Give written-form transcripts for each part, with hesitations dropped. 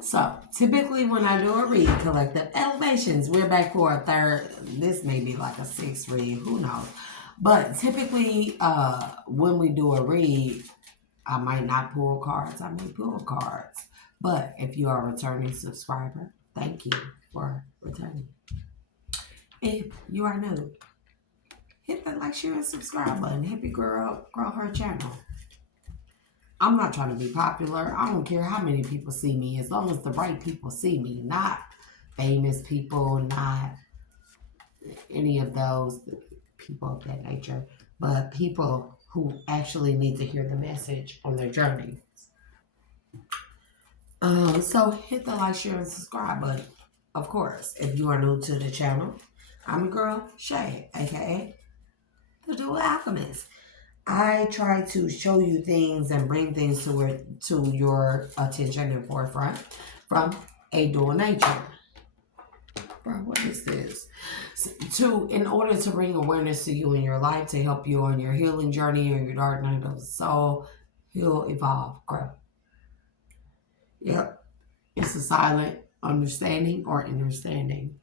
So, typically when I do a read, collective elevations, we're back for a third. This may be like a sixth read, who knows? But typically, when we do a read, I might not pull cards. I may pull cards. But if you are a returning subscriber, thank you for returning. If you are new, hit that like, share, and subscribe button. Help your girl grow her channel. I'm not trying to be popular. I don't care how many people see me, as long as the right people see me. Not famous people, not any of those people of that nature, but people who actually need to hear the message on their journey. So hit the like, share, and subscribe button. Of course, if you are new to the channel, I'm your girl, Shay, aka the Dual Alchemist. I try to show you things and bring things to your attention and forefront from a dual nature. Bro, what is this? In order to bring awareness to you in your life, to help you on your healing journey or your dark night of the soul, heal, evolve, grow. Yep. It's a silent understanding or understanding.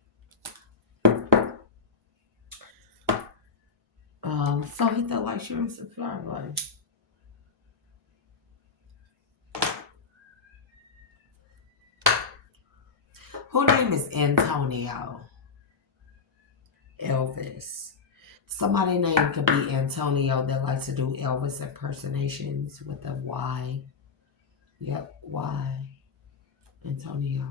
So hit that like, share, and subscribe button. Whose name is Antonio? Elvis. Somebody's name could be Antonio that likes to do Elvis impersonations with a Y. Yep, Y. Antonio.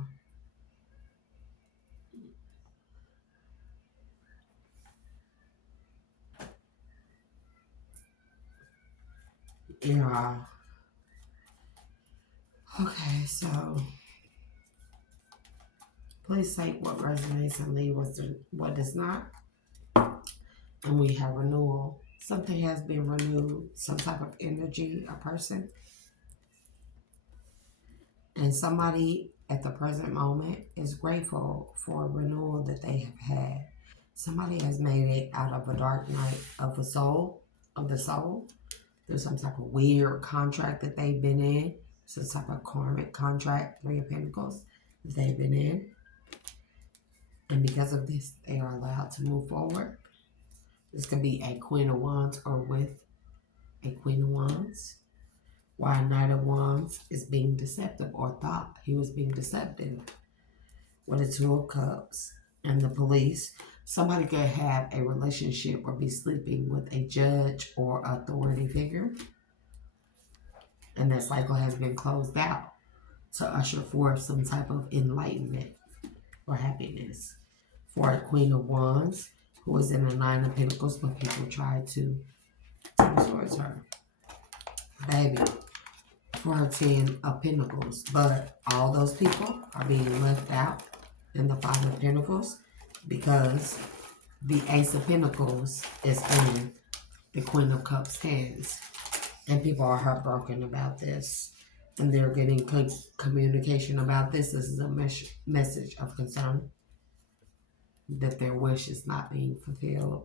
Yeah. Okay, so please take what resonates and leave what does not. And we have renewal. Something has been renewed, some type of energy, a person. And somebody at the present moment is grateful for a renewal that they have had. Somebody has made it out of a dark night of the soul, There's some type of weird contract that they've been in, some type of karmic contract, Three of Pentacles, that they've been in. And because of this, they are allowed to move forward. This could be a Queen of Wands or with a Queen of Wands. Why a Knight of Wands is being deceptive or thought he was being deceptive. With a Two of Cups and the Police. Somebody could have a relationship or be sleeping with a judge or authority figure. And that cycle has been closed out to usher forth some type of enlightenment or happiness. For a Queen of Wands, who is in a Nine of Pentacles, but people try to turn towards her. Baby. For her 10 of Pentacles. But all those people are being left out in the Five of Pentacles because the Ace of Pentacles is in the Queen of Cups hands. And people are heartbroken about this. And they're getting communication about this. This is a message of concern that their wish is not being fulfilled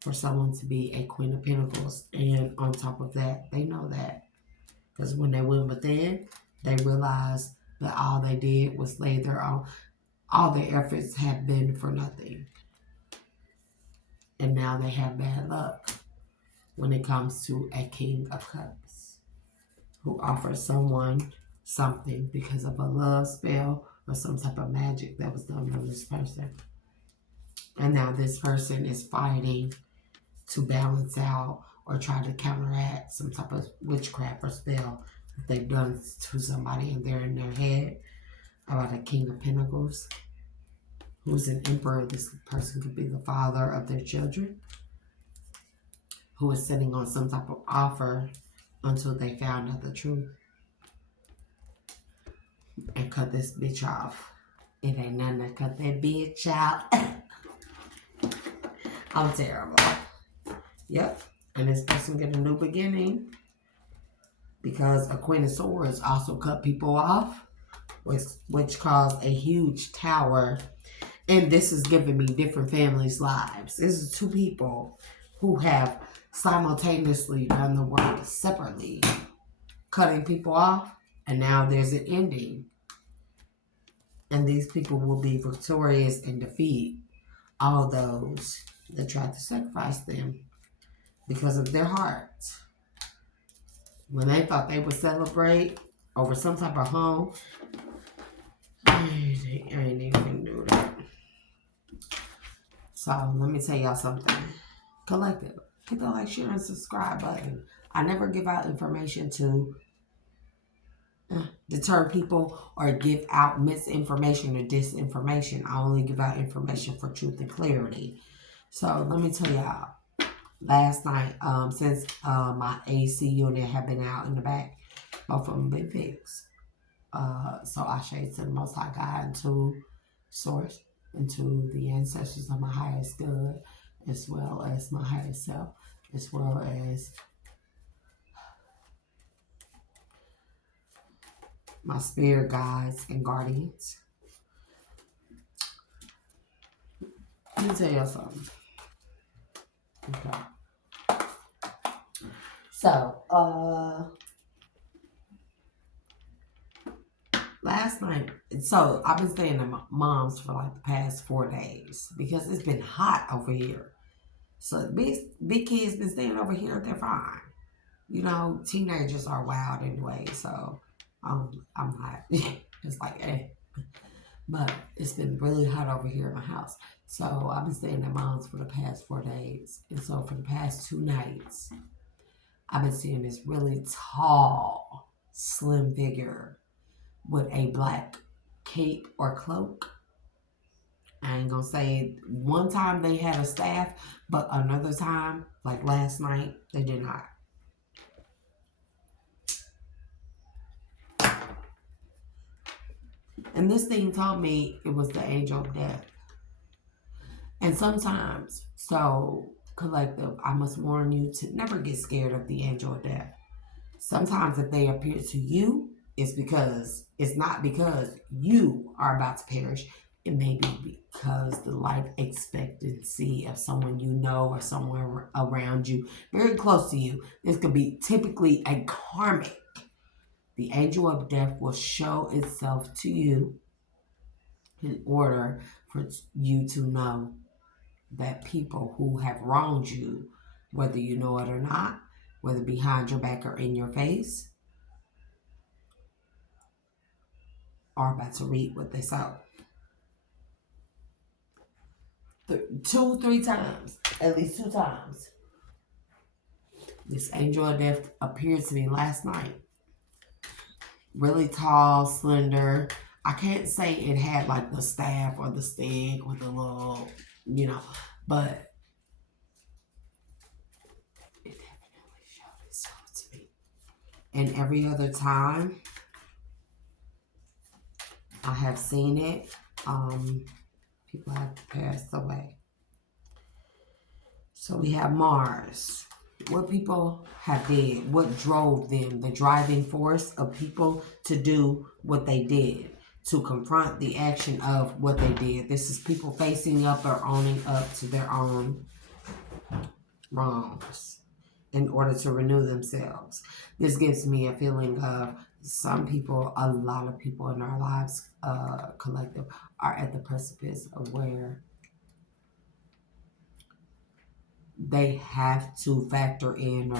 for someone to be a Queen of Pentacles. And on top of that, they know that. Because when they went within, they realized that all they did was lay their own, all their efforts have been for nothing. And now they have bad luck when it comes to a King of Cups who offers someone something because of a love spell or some type of magic that was done on this person. And now this person is fighting to balance out or try to counteract some type of witchcraft or spell that they've done to somebody, and they're in their head about a King of Pentacles who's an emperor. This person could be the father of their children who is sitting on some type of offer until they found out the truth and cut this bitch off. It ain't nothing to cut that bitch out. I'm terrible. Yep. And this person get a new beginning because a Queen of Swords also cut people off, which caused a huge tower. And this is giving me different families' lives. This is two people who have simultaneously done the work separately, cutting people off, and now there's an ending. And these people will be victorious and defeat all those that tried to sacrifice them because of their hearts. When they thought they would celebrate over some type of home, I ain't even do that. So let me tell y'all something. Collective, hit the like, share, and subscribe button. I never give out information to deter people or give out misinformation or disinformation. I only give out information for truth and clarity. So let me tell y'all. Last night, since my AC unit had been out in the back, both of them been fixed. So I shade to the Most High God, and to Source, and to the ancestors of my highest good, as well as my highest self, as well as my spirit guides and guardians. Let me tell you something. Okay. So, last night, so I've been staying at my mom's for like the past 4 days because it's been hot over here. So big kids been staying over here, they're fine. You know, teenagers are wild anyway, so I'm hot. It's like, eh. But it's been really hot over here in my house. So I've been staying at mom's for the past 4 days. And so for the past 2 nights, I've been seeing this really tall, slim figure with a black cape or cloak. I ain't gonna say one time they had a staff, but another time, like last night, they did not. And this thing told me it was the angel of death. And sometimes, so collective, I must warn you to never get scared of the angel of death. Sometimes if they appear to you, it's not because you are about to perish. It may be because the life expectancy of someone you know or someone around you, very close to you, this could be typically a karmic. The angel of death will show itself to you in order for you to know that people who have wronged you, whether you know it or not, whether behind your back or in your face, are about to reap what they sow. 2-3 times, at least 2 times. This angel of death appeared to me last night. Really tall, slender. I can't say it had like the staff or the stick with the little, but it definitely showed itself to me. And every other time I have seen it, people have passed away. So we have Mars. What people have did, what drove them, the driving force of people to do what they did, to confront the action of what they did. This is people facing up or owning up to their own wrongs in order to renew themselves. This gives me a feeling of some people, a lot of people in our lives, collective, are at the precipice of where they have to factor in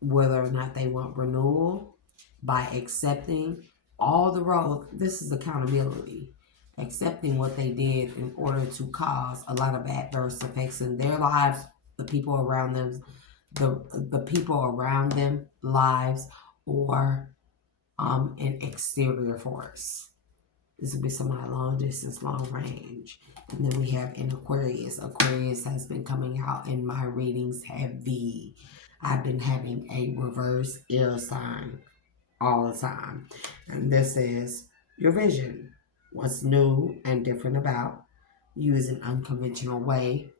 whether or not they want renewal by accepting all the roles. This is accountability. Accepting what they did in order to cause a lot of adverse effects in their lives, the people around them, the people around them lives, or an exterior force. This will be somebody long distance, long range. And then we have in Aquarius. Aquarius has been coming out in my readings heavy. I've been having a reverse air sign all the time. And this is your vision. What's new and different about use an unconventional way.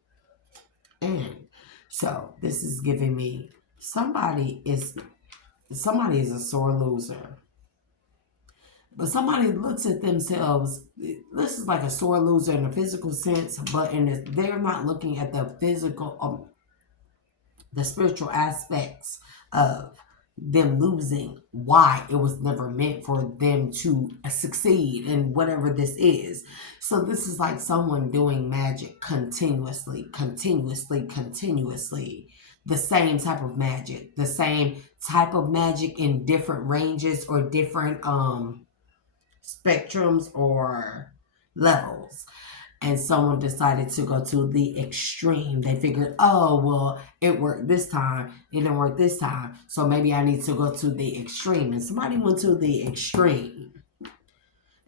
And so this is giving me somebody is a sore loser. But somebody looks at themselves, this is like a sore loser in a physical sense, but they're not looking at the physical, the spiritual aspects of them losing, why it was never meant for them to succeed in whatever this is. So this is like someone doing magic continuously, continuously, continuously. The same type of magic, the same type of magic in different ranges or different spectrums or levels. And someone decided to go to the extreme. They figured, oh, well, it worked this time. It didn't work this time. So maybe I need to go to the extreme. And somebody went to the extreme,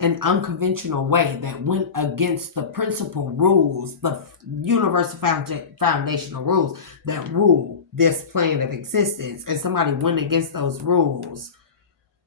an unconventional way that went against the principal rules, the universal foundational rules that rule this plane of existence. And somebody went against those rules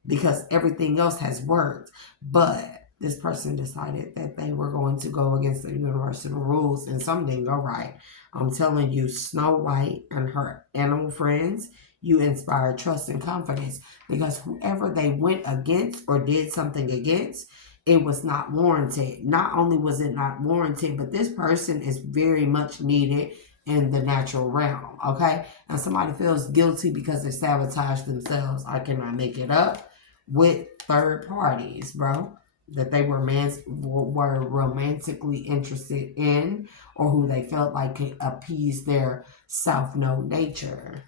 because everything else has worked. But this person decided that they were going to go against the universal rules and something didn't go right. I'm telling you, Snow White and her animal friends, you inspire trust and confidence because whoever they went against or did something against, it was not warranted. Not only was it not warranted, but this person is very much needed in the natural realm, okay? And somebody feels guilty because they sabotaged themselves. I cannot make it up. With third parties, bro, that they were romantically interested in or who they felt like could appease their self-know nature,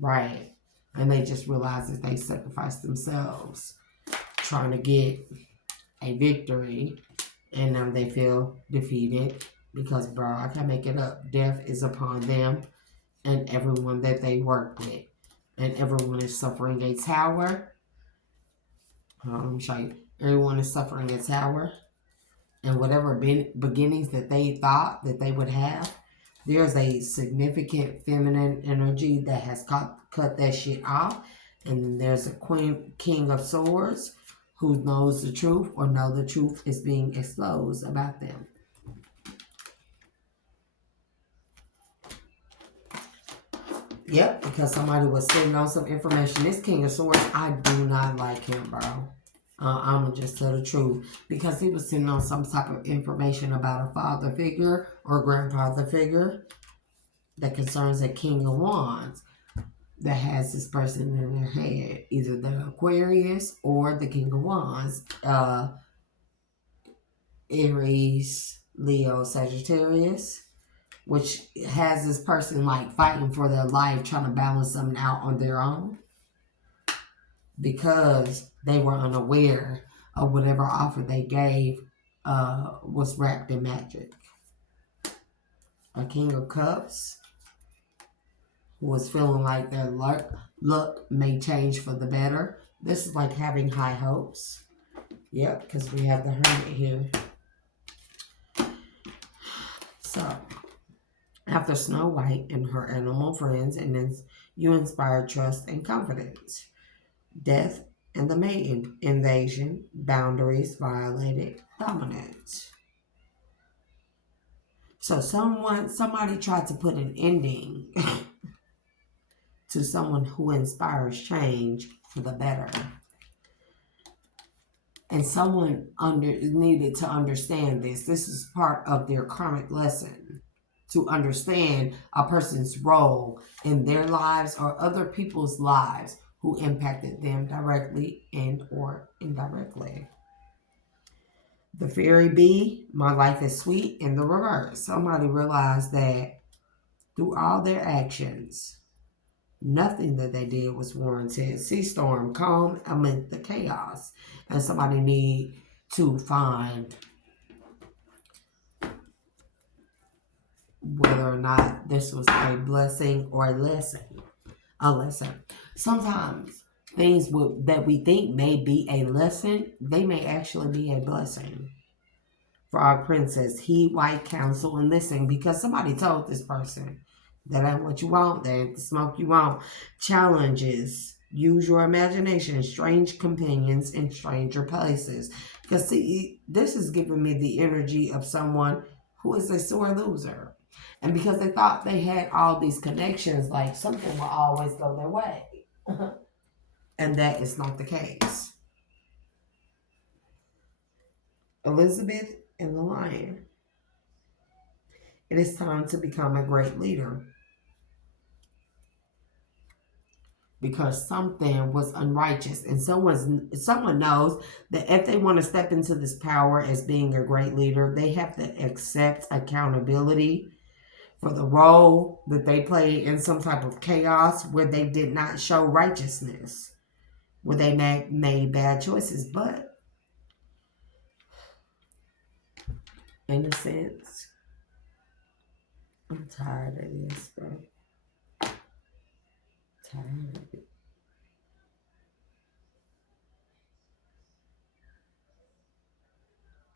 right? And they just realized that they sacrificed themselves trying to get a victory, and now they feel defeated because, bro, I can't make it up. Death is upon them and everyone that they work with, and everyone is suffering a tower. Let me show you. Everyone is suffering a tower, and whatever beginnings that they thought that they would have, there's a significant feminine energy that has cut that shit off, and there's a king of swords who knows the truth or know the truth is being exposed about them. Yep, because somebody was sitting on some information. This king of swords, I do not like him, bro. I'm gonna just tell the truth because he was sitting on some type of information about a father figure or grandfather figure that concerns a king of wands that has this person in their head, either the Aquarius or the king of wands, Aries, Leo, Sagittarius, which has this person like fighting for their life, trying to balance something out on their own because they were unaware of whatever offer they gave was wrapped in magic. A king of cups who was feeling like their luck may change for the better. This is like having high hopes. Yep, because we have the hermit here. So, after Snow White and her animal friends, and then you inspire trust and confidence. Death and the maiden invasion, boundaries violated, dominance. So somebody tried to put an ending to someone who inspires change for the better. And someone needed to understand this. This is part of their karmic lesson. To understand a person's role in their lives or other people's lives who impacted them directly and or indirectly. The fairy bee, my life is sweet, in the reverse. Somebody realized that through all their actions, nothing that they did was warranted. Sea storm, calm amid the chaos. And somebody need to find whether or not this was a blessing or a lesson. A lesson. Sometimes things that we think may be a lesson, they may actually be a blessing. For our princess, heed white counsel and listen, because somebody told this person that ain't what you want, that ain't the smoke you want. Challenges, use your imagination, strange companions in stranger places. Because see, this is giving me the energy of someone who is a sore loser. And because they thought they had all these connections, like something will always go their way. And that is not the case. Elizabeth and the Lion. It is time to become a great leader. because something was unrighteous, and someone knows that if they want to step into this power as being a great leader, they have to accept accountability for the role that they played in some type of chaos where they did not show righteousness, where they made bad choices. But in a sense, I'm tired of this, bro. Tired of it.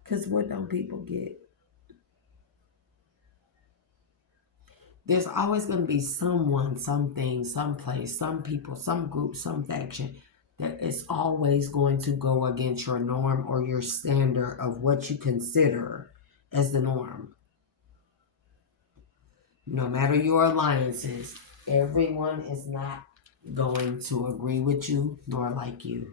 Because what don't people get? There's always going to be someone, something, someplace, some people, some group, some faction that is always going to go against your norm or your standard of what you consider as the norm. No matter your alliances, everyone is not going to agree with you nor like you.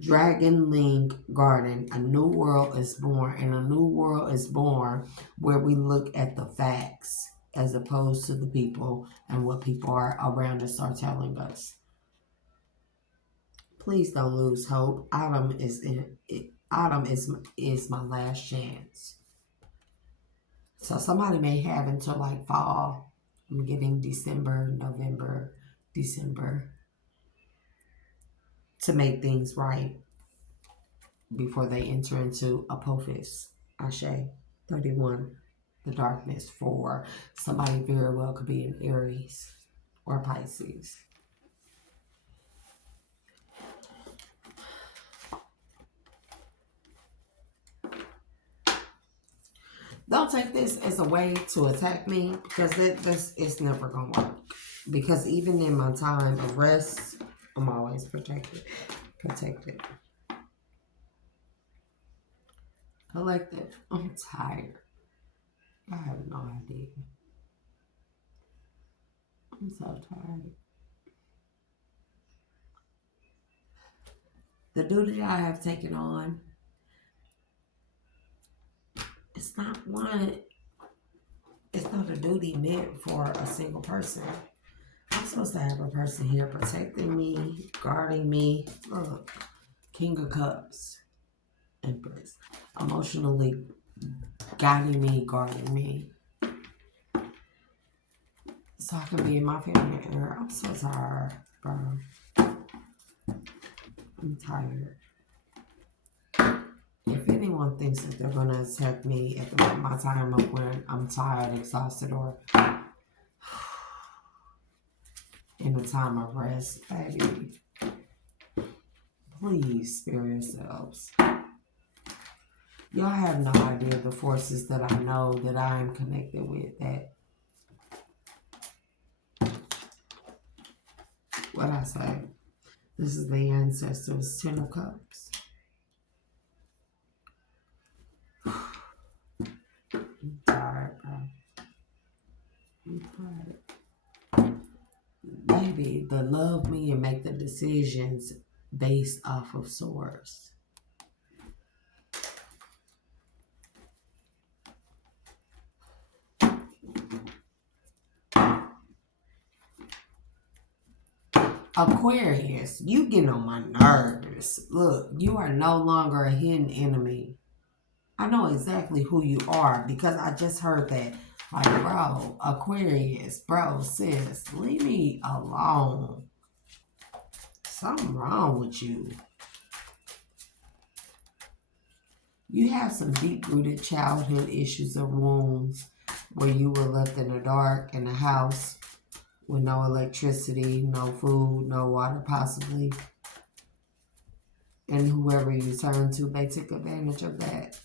Dragon Link Garden, a new world is born, and a new world is born where we look at the facts as opposed to the people and what people are around us are telling us. Please don't lose hope. Autumn is my last chance. So somebody may have until like fall. I'm getting December, November, December to make things right before they enter into Apophis. Ashe 31, the darkness for somebody very well could be in Aries or Pisces. Don't take this as a way to attack me because this is never going to work. Because even in my time of rest, I'm always protected. Collective. I'm tired. I have no idea. I'm so tired. The duty I have taken on, it's not a duty meant for a single person. I'm supposed to have a person here protecting me, guarding me. Look, King of Cups, Empress. Emotionally guiding me, guarding me. So I can be in my family era. I'm so tired, bro. I'm tired. If anyone thinks that they're going to attack me at my time of when I'm tired, exhausted, or in a time of rest, baby, please spare yourselves. Y'all have no idea the forces that I know that I am connected with. That what I say. This is the ancestors, 10 of Cups. I'm tired, bro. I'm tired. Baby, the love me and make the decisions based off of source. Aquarius, you get on my nerves. Look, you are no longer a hidden enemy. I know exactly who you are because I just heard that. Like, bro, Aquarius, bro, sis, leave me alone. Something wrong with you. You have some deep-rooted childhood issues or wounds where you were left in the dark in a house with no electricity, no food, no water possibly. And whoever you turn to, they took advantage of that.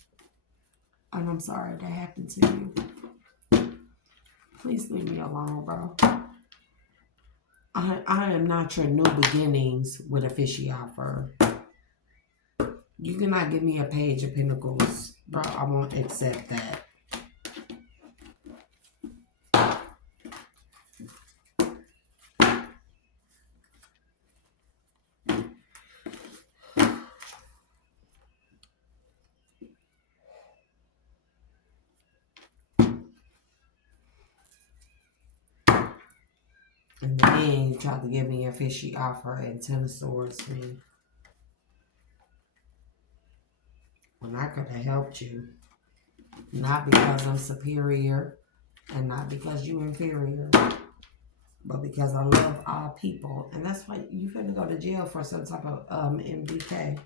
And I'm sorry that happened to you. Please leave me alone, bro. I am not your new beginnings with a fishy offer. You cannot give me a page of pentacles, bro. I won't accept that. And the Then you tried to give me a fishy offer and Ten of Swords me. When I could have helped you. Not because I'm superior and not because you inferior. But because I love all people. And that's why you finna go to jail for some type of MBK.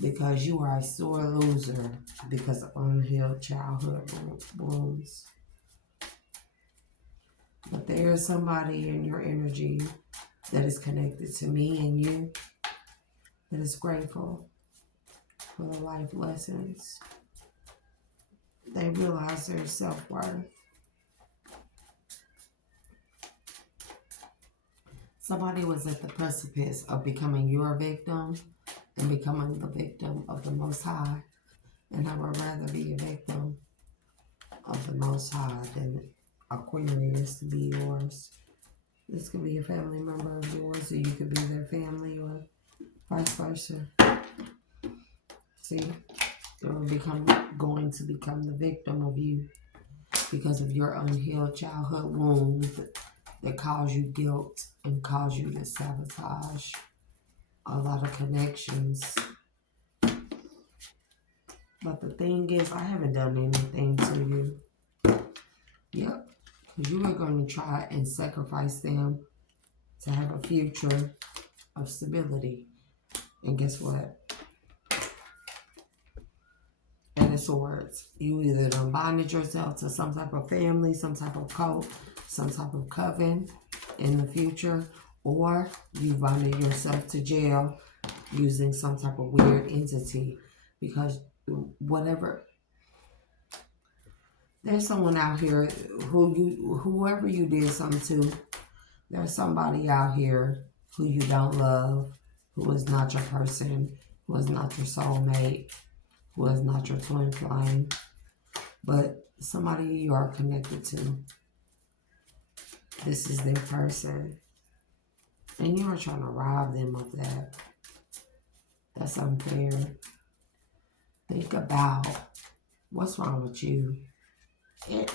Because you are a sore loser. Because of unhealed childhood wounds. But there is somebody in your energy that is connected to me and you. That is grateful for the life lessons. They realize their self-worth. Somebody was at the precipice of becoming your victim and becoming the victim of the Most High. And I would rather be a victim of the Most High than Aquarius to be yours. This could be a family member of yours, or you could be their family, or vice versa. See, they're going to become the victim of you because of your unhealed childhood wounds that cause you guilt and cause you to sabotage a lot of connections. But the thing is, I haven't done anything to you. Yep. Because you are going to try and sacrifice them to have a future of stability. And guess what? And the Swords. You either done bonded yourself to some type of family, some type of cult, some type of coven in the future, or you bonded yourself to jail using some type of weird entity. Because whatever, there's someone out here whoever you did something to, there's somebody out here who you don't love, who is not your person, who is not your soulmate, who is not your twin flame, but somebody you are connected to. This is their person. And you are trying to rob them of that. That's unfair. Think about what's wrong with you.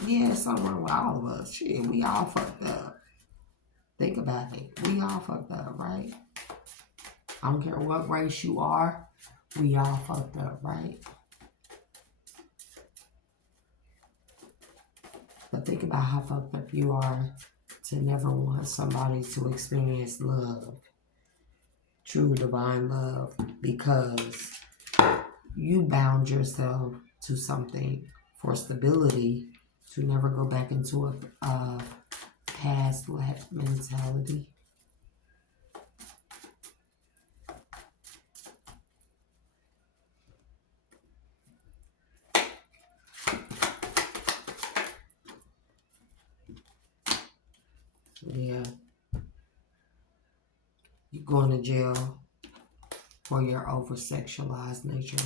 Yeah, something wrong with all of us. Shit, we all fucked up. Think about it. We all fucked up, right? I don't care what race you are. We all fucked up, right? But think about how fucked up you are to never want somebody to experience love. True divine love. Because you bound yourself to something for stability to never go back into a past life mentality. Yeah. You're going to jail for your over-sexualized nature.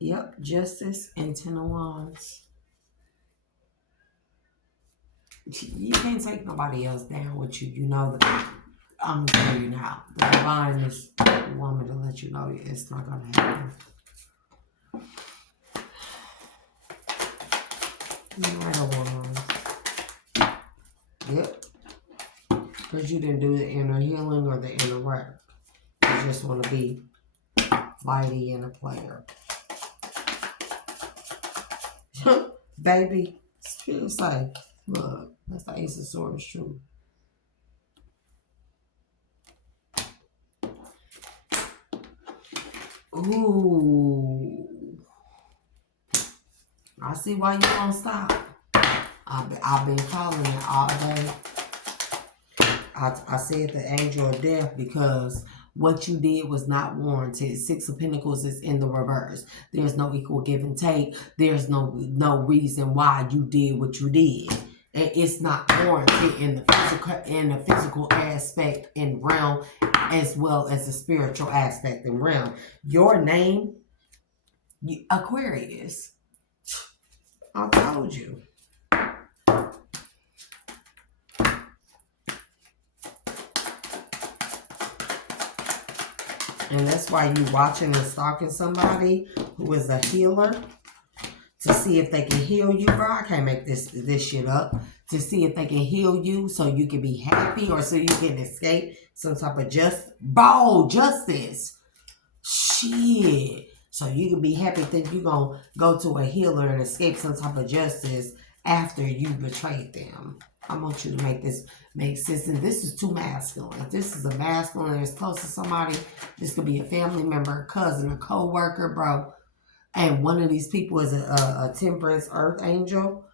Yep, Justice and Ten of Wands. You can't take nobody else down with you. You know that. I'm telling you now. The divine is want me to let you know it's not going to happen. Knight of Wands. Yep. Because you didn't do the inner healing or the inner work. You just want to be flighty and a player. Baby, it's like, look, that's the Ace of Swords, true. Ooh. I see why you won't stop. I've been calling it all day. I said the angel of death because what you did was not warranted. Six of Pentacles is in the reverse. There's no equal give and take. There's no reason why you did what you did. And it's not warranted in the physical aspect and realm as well as the spiritual aspect and realm. Your name, Aquarius. I told you. And that's why you watching and stalking somebody who is a healer to see if they can heal you, bro. I can't make this shit up. to see if they can heal you so you can be happy or so you can escape some type of justice. Shit. So you can be happy think you're going to go to a healer and escape some type of justice after you betrayed them. I want you to make this make sense. And this is too masculine. If this is a masculine that's close to somebody, this could be a family member, a cousin, a co-worker, bro. And one of these people is a temperance earth angel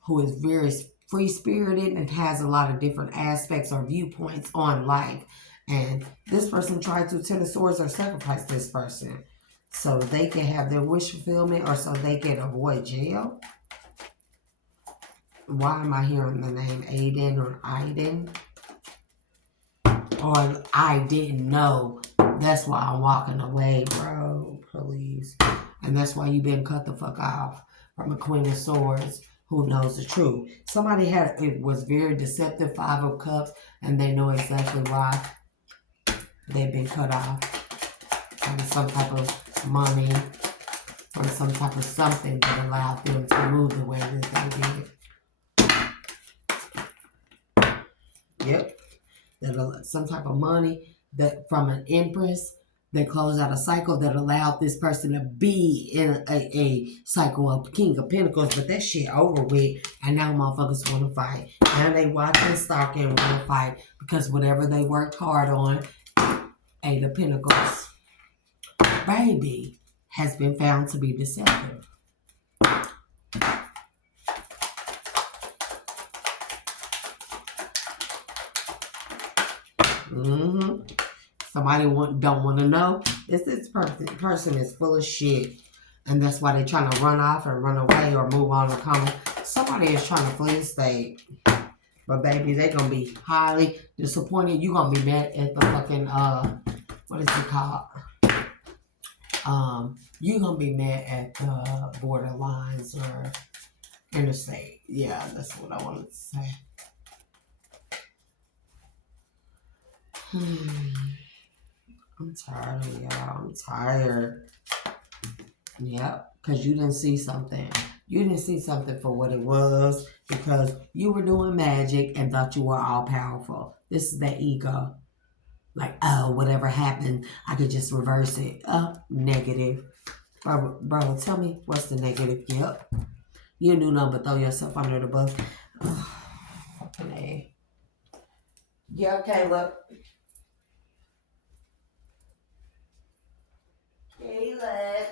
who is very free spirited and has a lot of different aspects or viewpoints on life. And this person tried to Ten of Swords or sacrifice this person so they can have their wish fulfillment or so they can avoid jail. Why am I hearing the name Aiden or Aiden? Or I didn't know. That's why I'm walking away, bro. Please. And that's why you've been cut the fuck off from a Queen of Swords who knows the truth. Somebody it was very deceptive, Five of Cups, and they know exactly why they've been cut off from some type of money, from some type of something that allowed them to move the way that they did. Yep. That some type of money that from an empress that closed out a cycle that allowed this person to be in a cycle of King of Pentacles, but that shit over with, and now motherfuckers want to fight. Now they watching, stalking, and want to fight because whatever they worked hard on, Eight of Pentacles, baby, has been found to be deceptive. Mm-hmm. Somebody don't want to know. This person is full of shit. And that's why they're trying to run off and run away or move on or come. Somebody is trying to flee the state. But baby, they're going to be highly disappointed. You're going to be mad at the fucking, what is it called? You're going to be mad at the borderlines or interstate. Yeah, that's what I wanted to say. I'm tired of y'all. I'm tired. Yep, because you didn't see something. You didn't see something for what it was because you were doing magic and thought you were all powerful. This is the ego. Like, oh, whatever happened, I could just reverse it. Negative. Bro, tell me what's the negative. Yep. You do nothing but throw yourself under the bus. Fucking A. Yeah, Caleb. Caleb.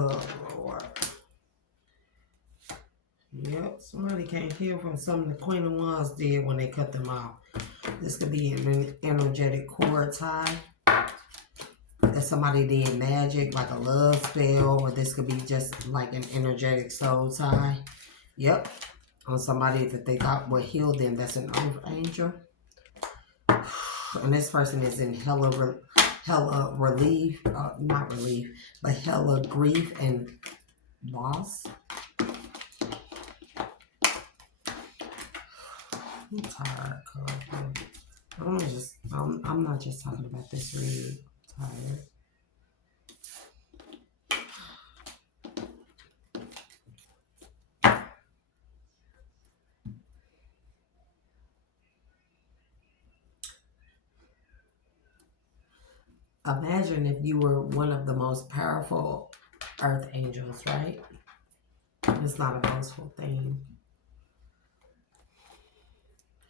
Oh, Lord. Yep, somebody can't heal from something the Queen of Wands did when they cut them off. This could be an energetic cord tie. That somebody did magic, like a love spell, or this could be just like an energetic soul tie. Yep, on somebody that they thought would heal them. That's an earth angel. And this person is in hella relief, not relief, but hella grief and loss. I'm tired, I'm not just talking about this read. I'm tired. Imagine if you were one of the most powerful earth angels, right? It's not a boastful thing.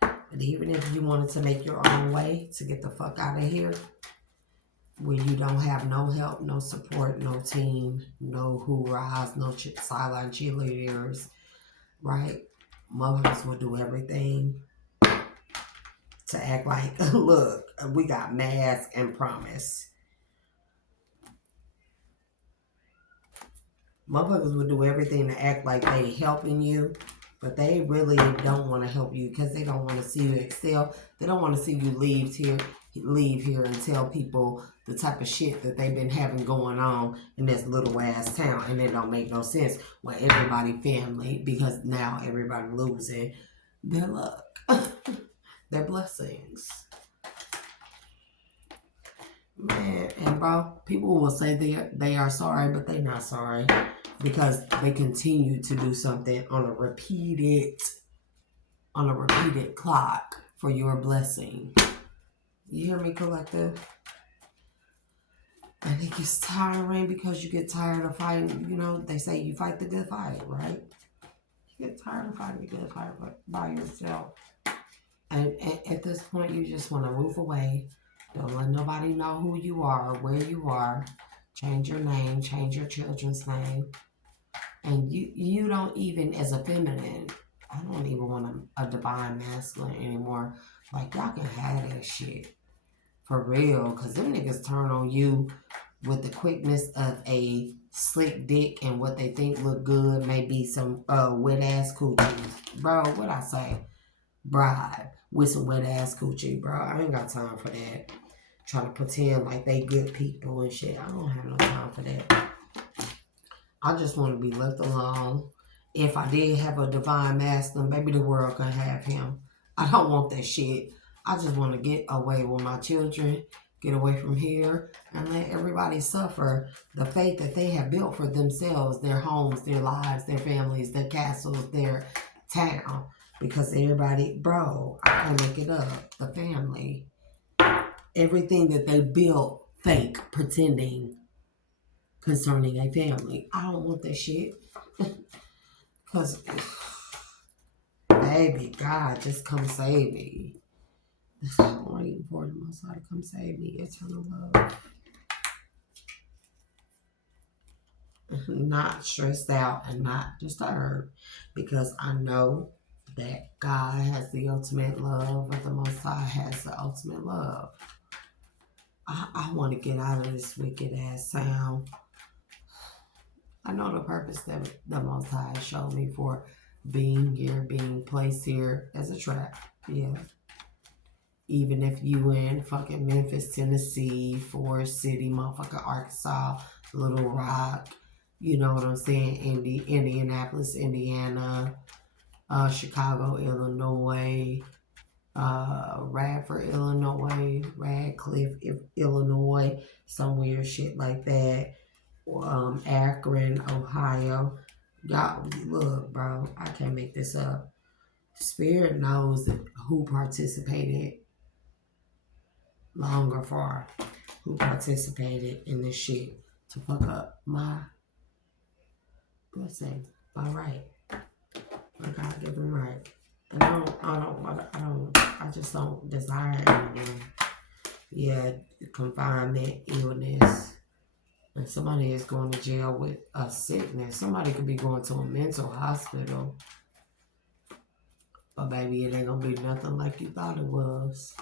But even if you wanted to make your own way to get the fuck out of here, where you don't have no help, no support, no team, no hoorahs, no sideline cheerleaders, right? Motherfuckers will do everything to act like, look, we got mask and promise. Motherfuckers will do everything to act like they helping you, but they really don't want to help you because they don't want to see you excel. They don't want to see you leave here and tell people the type of shit that they've been having going on in this little ass town. And it don't make no sense when everybody family, because now everybody losing their luck, their blessings. Man, and bro, people will say they are sorry, but they're not sorry because they continue to do something on a repeated clock for your blessing. You hear me, collective? I think it's tiring because you get tired of fighting. You know, they say you fight the good fight, right? You get tired of fighting the good fight by yourself. And at this point, you just want to move away. Don't let nobody know who you are, where you are. Change your name, change your children's name. And you don't even, as a feminine, I don't even want a divine masculine anymore. Like, y'all can have that shit. For real. Because them niggas turn on you with the quickness of a slick dick, and what they think look good may be some wet ass coochie. Bro, what I say? Bribe with some wet ass coochie, bro. I ain't got time for that. Trying to pretend like they good people and shit. I don't have no time for that. I just want to be left alone. If I did have a divine masculine, maybe the world can have him. I don't want that shit. I just want to get away with my children, get away from here, and let everybody suffer the fate that they have built for themselves, their homes, their lives, their families, their castles, their town. Because everybody, bro, I can't make it up. The family. Everything that they built, fake, pretending, concerning a family. I don't want that shit. Because, baby, God, just come save me. That's all I'm waiting for, the Most High to come save me. Eternal love. Not stressed out and not disturbed. Because I know that God has the ultimate love, or the Most High has the ultimate love. I want to get out of this wicked ass sound. I know the purpose that the Most High showed me for being here, being placed here as a trap. Yeah. Even if you in fucking Memphis, Tennessee, Forest City, motherfucking Arkansas, Little Rock, you know what I'm saying? Indianapolis, Indiana, Chicago, Illinois, Radford, Illinois, Radcliffe, Illinois, some weird shit like that. Akron, Ohio. Y'all, look, bro, I can't make this up. Spirit knows who participated long or far, who participated in this shit to fuck up my blessing, my right, my God-given right. And I just don't desire anymore. Yeah, confinement, illness, And somebody is going to jail with a sickness. Somebody could be going to a mental hospital. But baby, it ain't gonna be nothing like you thought it was.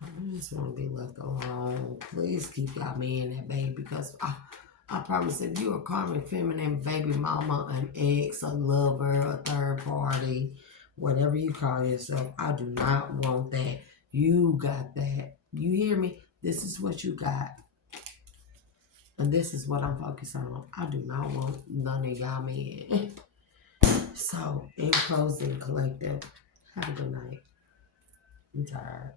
I just want to be left alone. Please keep y'all man that baby, because I promise if you're a karmic feminine baby mama, an ex, a lover, a third party, whatever you call yourself, I do not want that. You got that. You hear me? This is what you got. And this is what I'm focused on. I do not want none of y'all men. So, in closing, collective, have a good night. I'm tired.